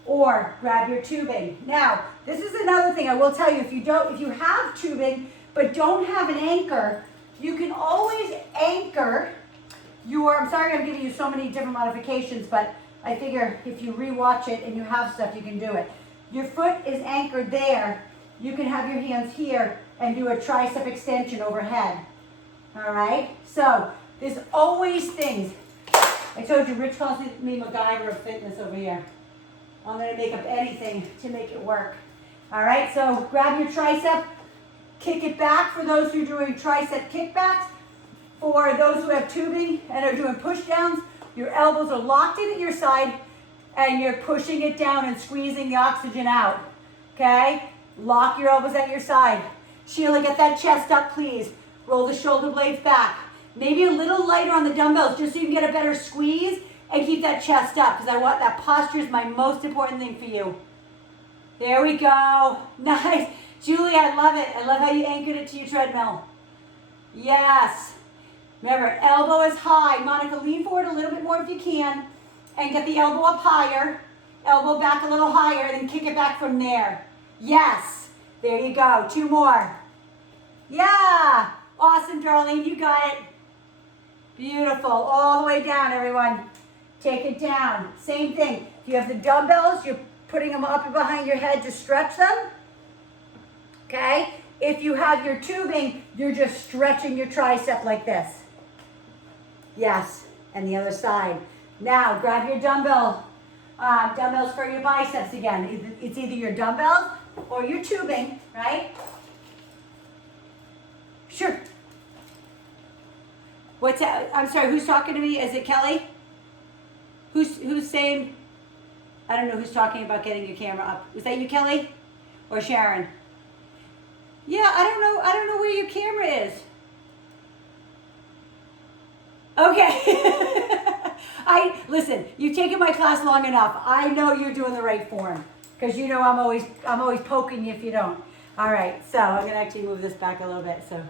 or grab your tubing. Now, this is another thing I will tell you. If you have tubing but don't have an anchor, you can always anchor I'm sorry I'm giving you so many different modifications, but I figure if you rewatch it and you have stuff, you can do it. Your foot is anchored there. You can have your hands here and do a tricep extension overhead. All right? So there's always things. I told you, Rich calls me MacGyver of fitness over here. I'm going to make up anything to make it work. All right? So grab your tricep, kick it back for those who are doing tricep kickbacks. For those who have tubing and are doing push downs, your elbows are locked in at your side and you're pushing it down and squeezing the oxygen out. Okay? Lock your elbows at your side. Sheila, get that chest up, please. Roll the shoulder blades back. Maybe a little lighter on the dumbbells just so you can get a better squeeze and keep that chest up because I want that posture is my most important thing for you. There we go. Nice. Julie, I love it. I love how you anchored it to your treadmill. Yes. Remember, elbow is high. Monica, lean forward a little bit more if you can and get the elbow up higher. Elbow back a little higher and then kick it back from there. Yes. There you go. 2 more. Yeah. Awesome, Darlene. You got it. Beautiful. All the way down, everyone. Take it down. Same thing. If you have the dumbbells, you're putting them up and behind your head to stretch them. Okay? If you have your tubing, you're just stretching your tricep like this. Yes. And the other side. Now, grab your dumbbells for your biceps again. It's either your dumbbells or your tubing, right? Sure. What's that? I'm sorry, who's talking to me? Is it Kelly? Who's saying? I don't know who's talking about getting your camera up. Is that you, Kelly? Or Sharon? Yeah, I don't know where your camera is. Okay. Listen, you've taken my class long enough. I know you're doing the right form. Because you know I'm always poking you if you don't. All right, so I'm gonna actually move this back a little bit. So,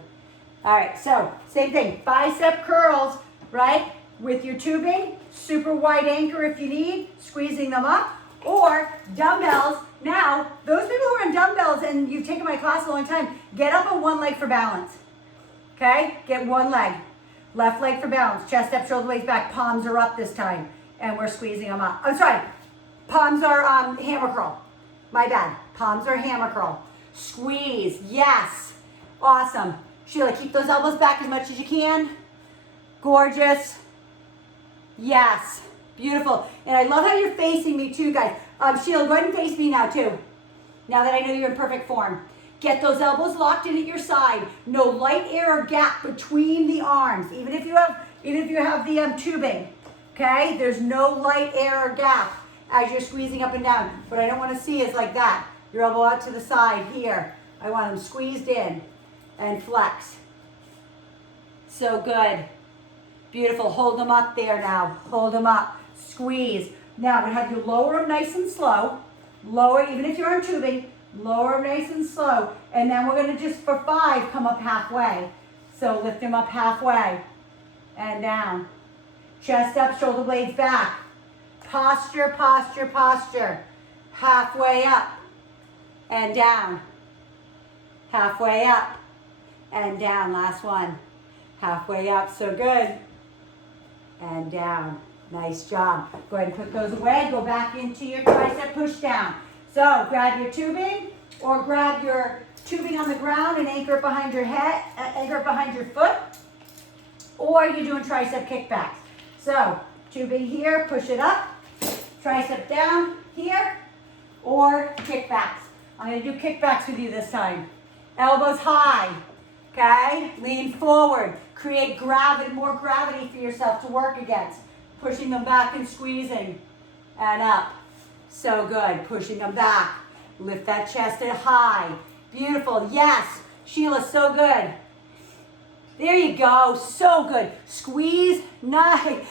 all right, so same thing, bicep curls, right? With your tubing, super wide anchor if you need, squeezing them up, or dumbbells. Now, those people who are in dumbbells and you've taken my class a long time, get up on one leg for balance. Okay, get one leg. Left leg for balance, chest up, shoulder blades back, palms are up this time, and we're squeezing them up. I'm sorry, palms are hammer curl. My bad, palms are hammer curl. Squeeze, yes, awesome. Sheila, keep those elbows back as much as you can. Gorgeous, yes, beautiful. And I love how you're facing me too, guys. Sheila, go ahead and face me now too. Now that I know you're in perfect form. Get those elbows locked in at your side. No light air or gap between the arms. Even if you have the tubing, okay? There's no light air or gap as you're squeezing up and down. What I don't want to see is like that. Your elbow out to the side here. I want them squeezed in and flex. So good. Beautiful. Hold them up there now. Hold them up. Squeeze. Now I'm going to have you lower them nice and slow. Lower, even if you're on tubing. Lower them nice and slow. And then we're going to just, for 5, come up halfway. So lift them up halfway. And down. Chest up, shoulder blades back. Posture, posture, posture. Halfway up. And down. Halfway up. And down. Last one. Halfway up. So good. And down. Nice job. Go ahead and put those away. Go back into your tricep push down. So grab your tubing or grab your tubing on the ground and anchor it behind your head, anchor it behind your foot, or you're doing tricep kickbacks. So tubing here, push it up, tricep down here, or kickbacks. I'm going to do kickbacks with you this time. Elbows high, okay? Lean forward. Create gravity, more gravity for yourself to work against. Pushing them back and squeezing and up. So good. Pushing them back. Lift that chest high. Beautiful. Yes. Sheila, so good. There you go, so good. Squeeze, nice.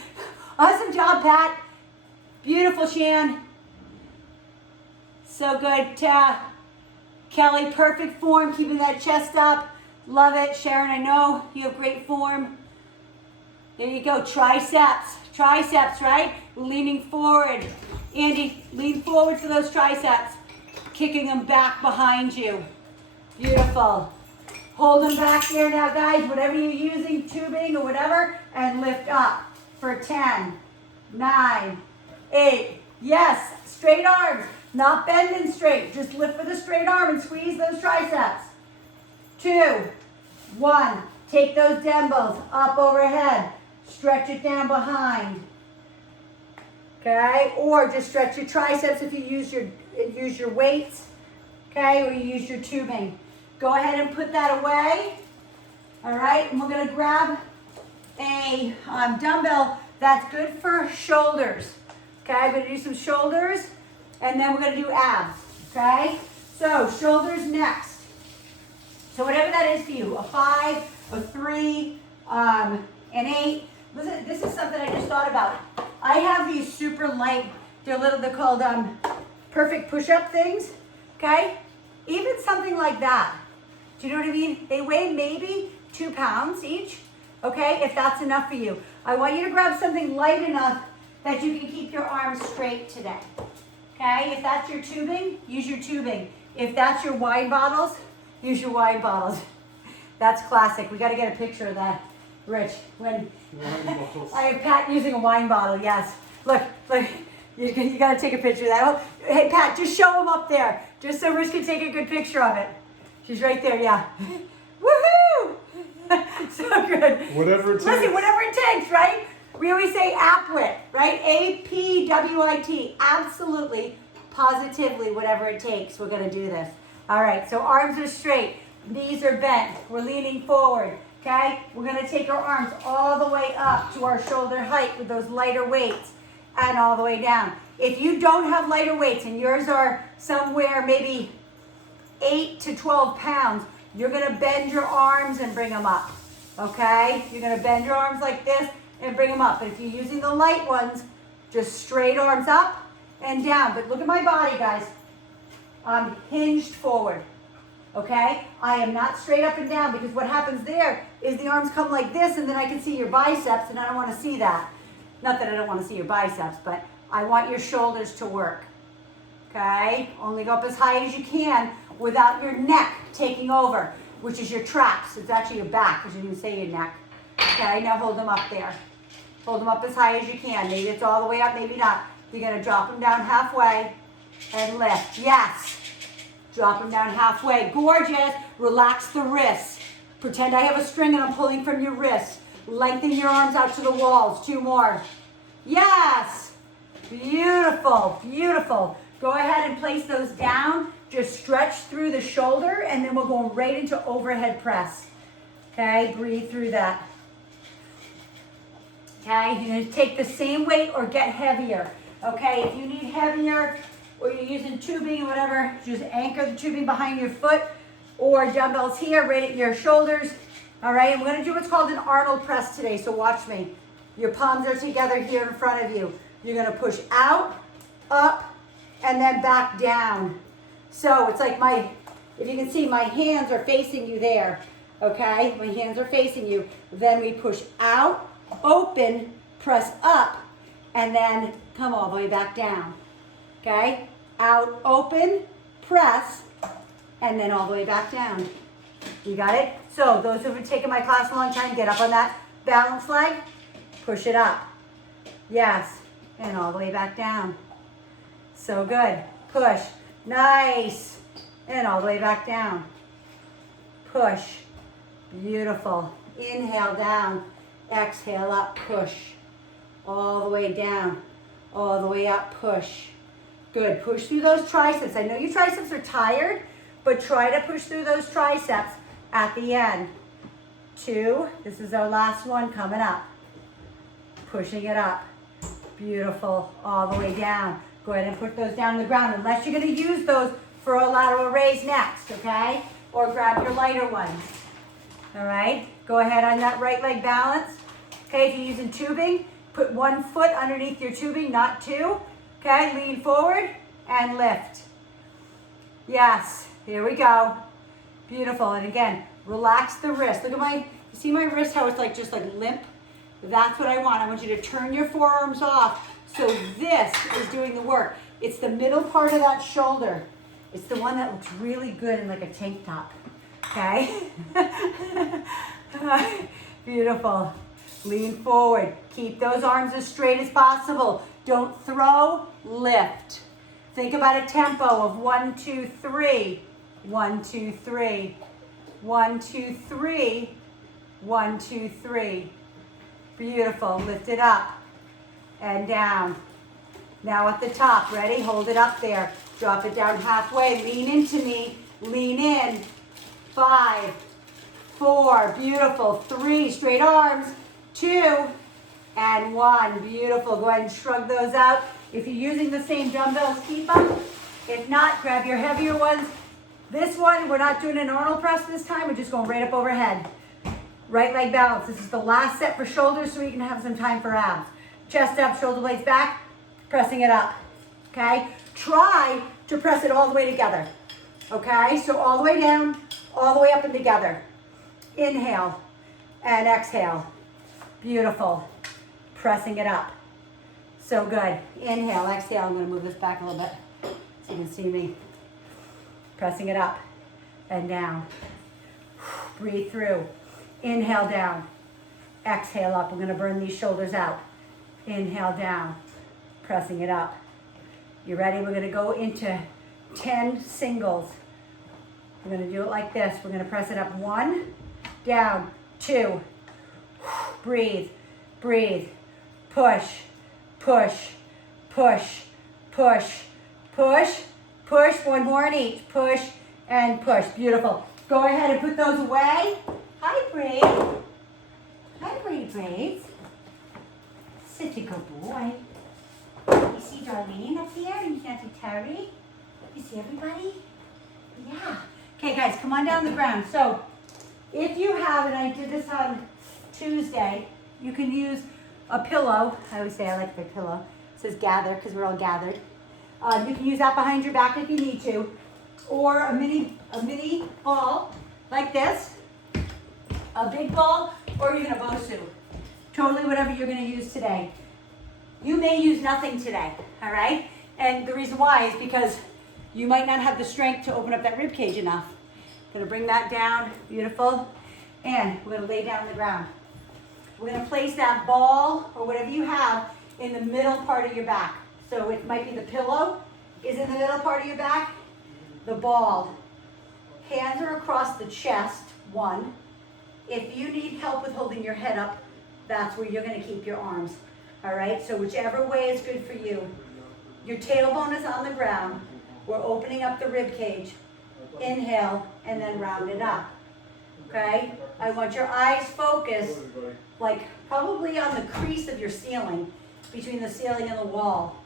Awesome job, Pat. Beautiful, Shan. So good, Kelly, perfect form, keeping that chest up. Love it. Sharon, I know you have great form. There you go, triceps, right? Leaning forward. Andy, lean forward for those triceps. Kicking them back behind you. Beautiful. Hold them back there now, guys, whatever you're using, tubing or whatever, and lift up for 10, 9, 8. Yes, straight arms, not bending straight. Just lift with a straight arm and squeeze those triceps. 2, 1. Take those dumbbells up overhead. Stretch it down behind. Okay, or just stretch your triceps if you use your weights. Okay, or you use your tubing. Go ahead and put that away. All right, and we're gonna grab a dumbbell that's good for shoulders. Okay, I'm gonna do some shoulders, and then we're gonna do abs. Okay, so shoulders next. So whatever that is for you, a 5, a 3, an 8. Listen, this is something I just thought about. I have these super light, they're called perfect push-up things, okay? Even something like that, do you know what I mean? They weigh maybe 2 pounds each, okay? If that's enough for you. I want you to grab something light enough that you can keep your arms straight today, okay? If that's your tubing, use your tubing. If that's your wine bottles, use your wine bottles. That's classic. We got to get a picture of that, Rich. When I have Pat using a wine bottle, yes. Look, you got to take a picture of that. Oh, hey, Pat, just show them up there, just so Rich can take a good picture of it. She's right there, yeah. Woohoo! So good. Whatever it takes. Listen, whatever it takes, right? We always say APWIT, right? APWIT. Absolutely, positively, whatever it takes, we're going to do this. All right, so arms are straight, knees are bent, we're leaning forward, okay? We're gonna take our arms all the way up to our shoulder height with those lighter weights and all the way down. If you don't have lighter weights and yours are somewhere maybe 8 to 12 pounds, you're gonna bend your arms and bring them up, okay? You're gonna bend your arms like this and bring them up. But if you're using the light ones, just straight arms up and down. But look at my body, guys. I'm hinged forward, okay? I am not straight up and down, because what happens there is the arms come like this, and then I can see your biceps, and I don't want to see that. Not that I don't want to see your biceps, but I want your shoulders to work, okay? Only go up as high as you can without your neck taking over, which is your traps. It's actually your back, because you didn't say your neck. Okay, now hold them up there. Hold them up as high as you can. Maybe it's all the way up, maybe not. You're going to drop them down halfway and lift. Yes. Drop them down halfway. Gorgeous. Relax the wrists. Pretend I have a string and I'm pulling from your wrists. Lengthen your arms out to the walls. 2 more. Yes. Beautiful. Beautiful. Go ahead and place those down. Just stretch through the shoulder, and then we're going right into overhead press. Okay, breathe through that. Okay, you're going to take the same weight or get heavier. Okay, if you need heavier, or you're using tubing or whatever, just anchor the tubing behind your foot, or dumbbells here right at your shoulders. All right, and we're going to do what's called an Arnold press today, so watch me. Your palms are together here in front of you. You're going to push out, up, and then back down. So it's like if you can see, my hands are facing you there. Okay, my hands are facing you. Then we push out, open, press up, and then come all the way back down. Okay, out, open, press, and then all the way back down. You got it? So those who have taken my class a long time, get up on that balance leg, push it up. Yes, and all the way back down. So good. Push. Nice. And all the way back down. Push. Beautiful. Inhale down. Exhale up. Push. All the way down. All the way up. Push. Good. Push through those triceps. I know your triceps are tired, but try to push through those triceps at the end. 2. This is our last one coming up. Pushing it up. Beautiful. All the way down. Go ahead and put those down on the ground, unless you're going to use those for a lateral raise next, okay? or grab your lighter ones. All right, go ahead on that right leg balance. Okay, if you're using tubing, put one foot underneath your tubing, not two. Okay, lean forward and lift. Yes, here we go. Beautiful, and again, relax the wrist. Look at my, you see my wrist, how it's like just like limp? That's what I want. I want you to turn your forearms off so this is doing the work. It's the middle part of that shoulder. It's the one that looks really good in like a tank top, okay? Beautiful. Lean forward. Keep those arms as straight as possible. Don't throw, lift. Think about a tempo of 1, 2, 3. 1, 2, 3. 1, 2, 3. 1, 2, 3. Beautiful. Lift it up and down. Now at the top. Ready? Hold it up there. Drop it down halfway. Lean into me. Lean in. 5, 4. Beautiful. 3. Straight arms. 2 and 1. Beautiful. Go ahead and shrug those out. If you're using the same dumbbells, keep them. If not, grab your heavier ones. This one, we're not doing an Arnold press this time. We're just going right up overhead. Right leg balance. This is the last set for shoulders, so you can have some time for abs. Chest up, shoulder blades back, pressing it up. Okay? Try to press it all the way together. Okay? So all the way down, all the way up and together. Inhale and exhale. Beautiful. Pressing it up. So good. Inhale, exhale. I'm going to move this back a little bit so you can see me. Pressing it up and down. Breathe through. Inhale down. Exhale up. We're going to burn these shoulders out. Inhale down. Pressing it up. You ready? We're going to go into 10 singles. We're going to do it like this. We're going to press it up. 1, down, 2. Breathe, breathe. Push, push, push, push, push, push. One more in each. Push and push. Beautiful. Go ahead and put those away. Hi, Brave. Hi, Brave. Such a good boy. You see Darlene up here and Auntie Terry? You see everybody? Yeah. Okay, guys, come on down the ground. So, if you have, and I did this on Tuesday, you can use a pillow. I always say I like the pillow. It says gather because we're all gathered. You can use that behind your back if you need to, or a mini ball like this, a big ball, or even a Bosu. Totally whatever you're going to use today. You may use nothing today, all right? And the reason why is because you might not have the strength to open up that rib cage enough. Gonna bring that down, beautiful. And we're gonna lay down on the ground. We're gonna place that ball or whatever you have in the middle part of your back. So it might be the pillow is in the middle part of your back, the ball. Hands are across the chest, 1. If you need help with holding your head up, that's where you're gonna keep your arms. All right, so whichever way is good for you. Your tailbone is on the ground. We're opening up the rib cage. Inhale, and then round it up. Okay? I want your eyes focused, like probably on the crease of your ceiling, between the ceiling and the wall.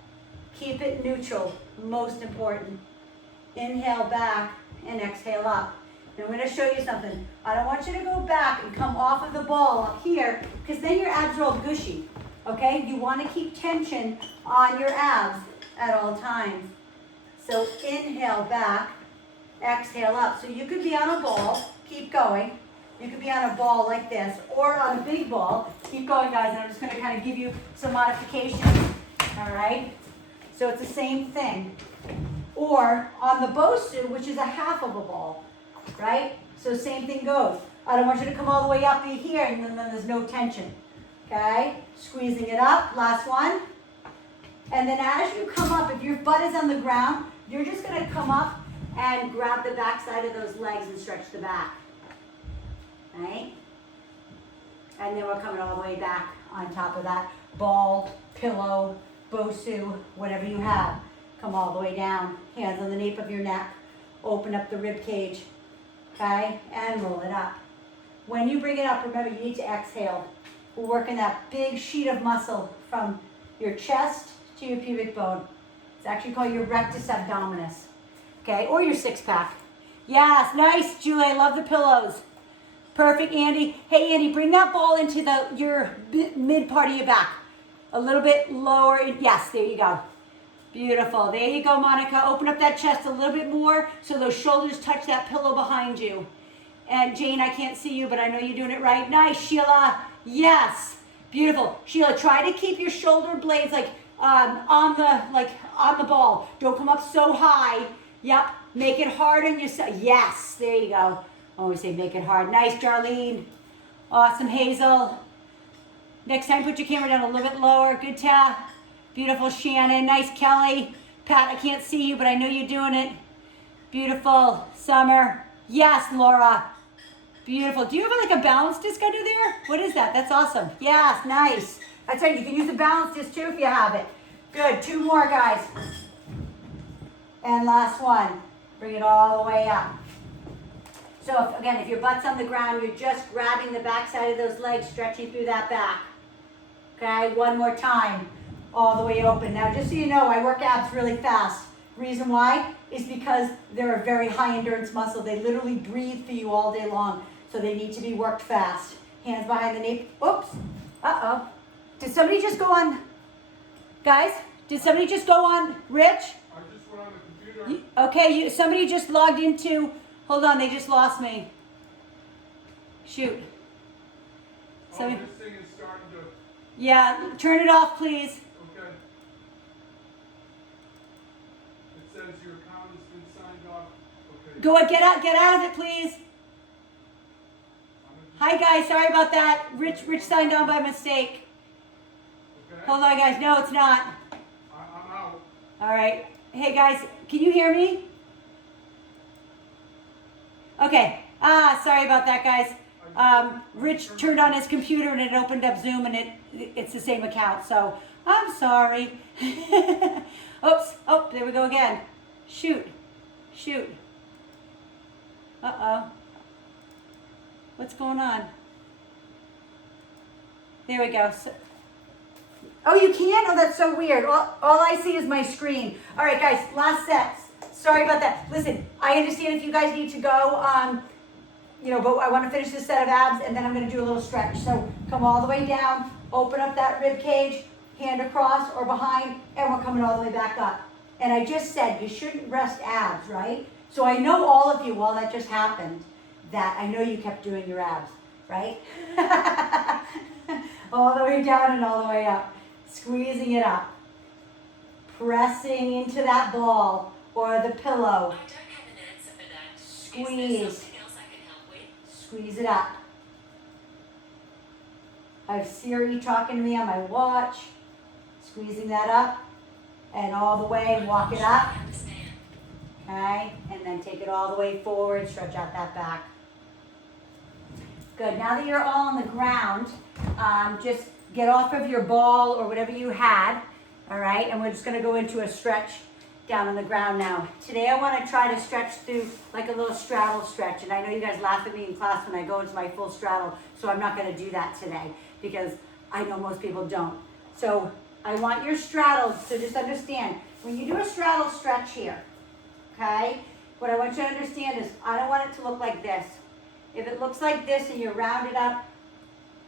Keep it neutral, most important. Inhale back and exhale up. And I'm going to show you something. I don't want you to go back and come off of the ball up here, because then your abs are all gushy. Okay? You want to keep tension on your abs at all times. So inhale back, exhale up. So you could be on a ball, keep going. You could be on a ball like this, or on a big ball. Keep going, guys, and I'm just going to kind of give you some modifications. All right? So it's the same thing. Or on the Bosu, which is a half of a ball, right? So same thing goes. I don't want you to come all the way up here, and then there's no tension. Okay? Squeezing it up. Last one. And then as you come up, if your butt is on the ground, you're just going to come up and grab the back side of those legs and stretch the back. Right? And then we're coming all the way back on top of that. Ball, pillow, Bosu, whatever you have. Come all the way down. Hands on the nape of your neck. Open up the rib cage. Okay? And roll it up. When you bring it up, remember you need to exhale. We're working that big sheet of muscle from your chest to your pubic bone. It's actually called your rectus abdominis. Okay? Or your six pack. Yes, nice, Julie. I love the pillows. Perfect, Andy. Hey, Andy, bring that ball into your mid part of your back. A little bit lower. Yes, there you go. Beautiful. There you go, Monica. Open up that chest a little bit more so those shoulders touch that pillow behind you. And Jane, I can't see you, but I know you're doing it right. Nice, Sheila. Yes. Beautiful. Sheila, try to keep your shoulder blades on the ball. Don't come up so high. Yep. Make it hard on yourself. Yes. There you go. Always say make it hard. Nice, Darlene. Awesome, Hazel. Next time, put your camera down a little bit lower. Good tap. Beautiful, Shannon. Nice, Kelly. Pat, I can't see you, but I know you're doing it. Beautiful, Summer. Yes, Laura. Beautiful. Do you have like a balance disc under there? What is that? That's awesome. Yes, nice. That's right. You can use the balance disc too if you have it. Good. 2 more, guys. And last one. Bring it all the way up. So again, if your butt's on the ground, you're just grabbing the back side of those legs, stretching through that back. Okay, one more time. All the way open. Now, just so you know, I work abs really fast. Reason why is because they're a very high endurance muscle. They literally breathe for you all day long. So they need to be worked fast. Hands behind the knee. Oops. Uh-oh. Did somebody just go on, guys? Did somebody just go on, Rich? I just went on the computer. Okay, somebody just logged into, hold on, they just lost me. Shoot. This thing is starting to... Yeah, turn it off, please. Okay. It says your account has been signed off. Okay. Get out of it, please. Hi guys, sorry about that. Rich signed on by mistake. Okay. Hold on guys, no it's not. I'm out. All right. Hey guys, can you hear me? Okay. Sorry about that guys. Rich turned on his computer and it opened up Zoom and it's the same account, so I'm sorry. Oops, oh, there we go again. Shoot. Uh-oh. What's going on? There we go. Oh, you can? Oh, that's so weird. All I see is my screen. All right, guys, last sets. Sorry about that. Listen, I understand if you guys need to go, but I want to finish this set of abs, and then I'm going to do a little stretch. So come all the way down, open up that rib cage, hand across or behind, and we're coming all the way back up. And I just said you shouldn't rest abs, right? So I know all of you, while that just happened, that I know you kept doing your abs, right? All the way down and all the way up. Squeezing it up. Pressing into that ball or the pillow. I don't have an answer for that. Squeeze. Is there something else I can help with? Squeeze it up. I have Siri talking to me on my watch. Squeezing that up. And all the way, walk it up. I understand. Okay, and then take it all the way forward, stretch out that back. Good, now that you're all on the ground, just get off of your ball or whatever you had, all right? And we're just gonna go into a stretch down on the ground now. Today I wanna try to stretch through like a little straddle stretch, and I know you guys laugh at me in class when I go into my full straddle, so I'm not gonna do that today because I know most people don't. So I want your straddles, so just understand, when you do a straddle stretch here, okay? What I want you to understand is I don't want it to look like this. If it looks like this and you're rounded up,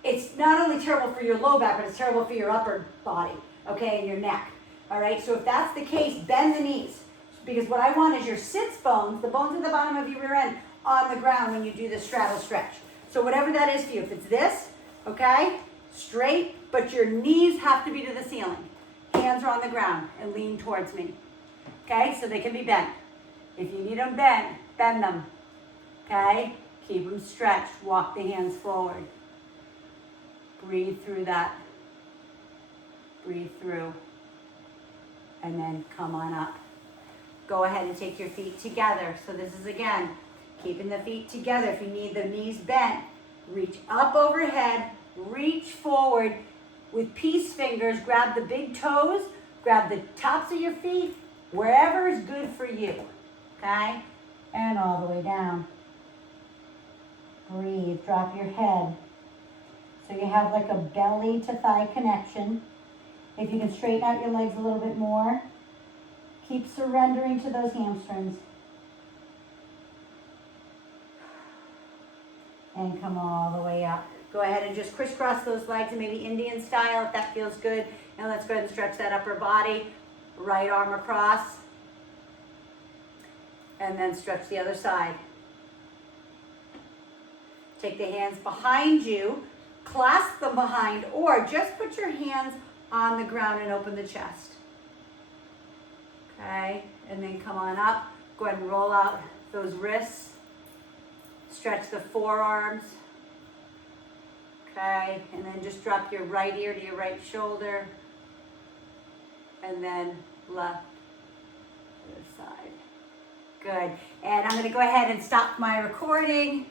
it's not only terrible for your low back, but it's terrible for your upper body, okay, and your neck. All right, so if that's the case, bend the knees. Because what I want is your sits bones, the bones at the bottom of your rear end, on the ground when you do the straddle stretch. So whatever that is for you, if it's this, okay, straight, but your knees have to be to the ceiling. Hands are on the ground and lean towards me. Okay, so they can be bent. If you need them bent, bend them. Okay, keep them stretched, walk the hands forward. Breathe through that. Breathe through. And then come on up. Go ahead and take your feet together. So this is again, keeping the feet together. If you need the knees bent, reach up overhead, reach forward with peace fingers, grab the big toes, grab the tops of your feet, wherever is good for you, okay? And all the way down. Breathe, drop your head. So you have like a belly to thigh connection. If you can straighten out your legs a little bit more, keep surrendering to those hamstrings. and come all the way up. Go ahead and just crisscross those legs and maybe Indian style if that feels good. And let's go ahead and stretch that upper body. Right arm across. And then stretch the other side. Take the hands behind you, clasp them behind, or just put your hands on the ground and open the chest. Okay, and then come on up. Go ahead and roll out those wrists. Stretch the forearms. Okay, and then just drop your right ear to your right shoulder. And then left, other side. Good. And I'm going to go ahead and stop my recording.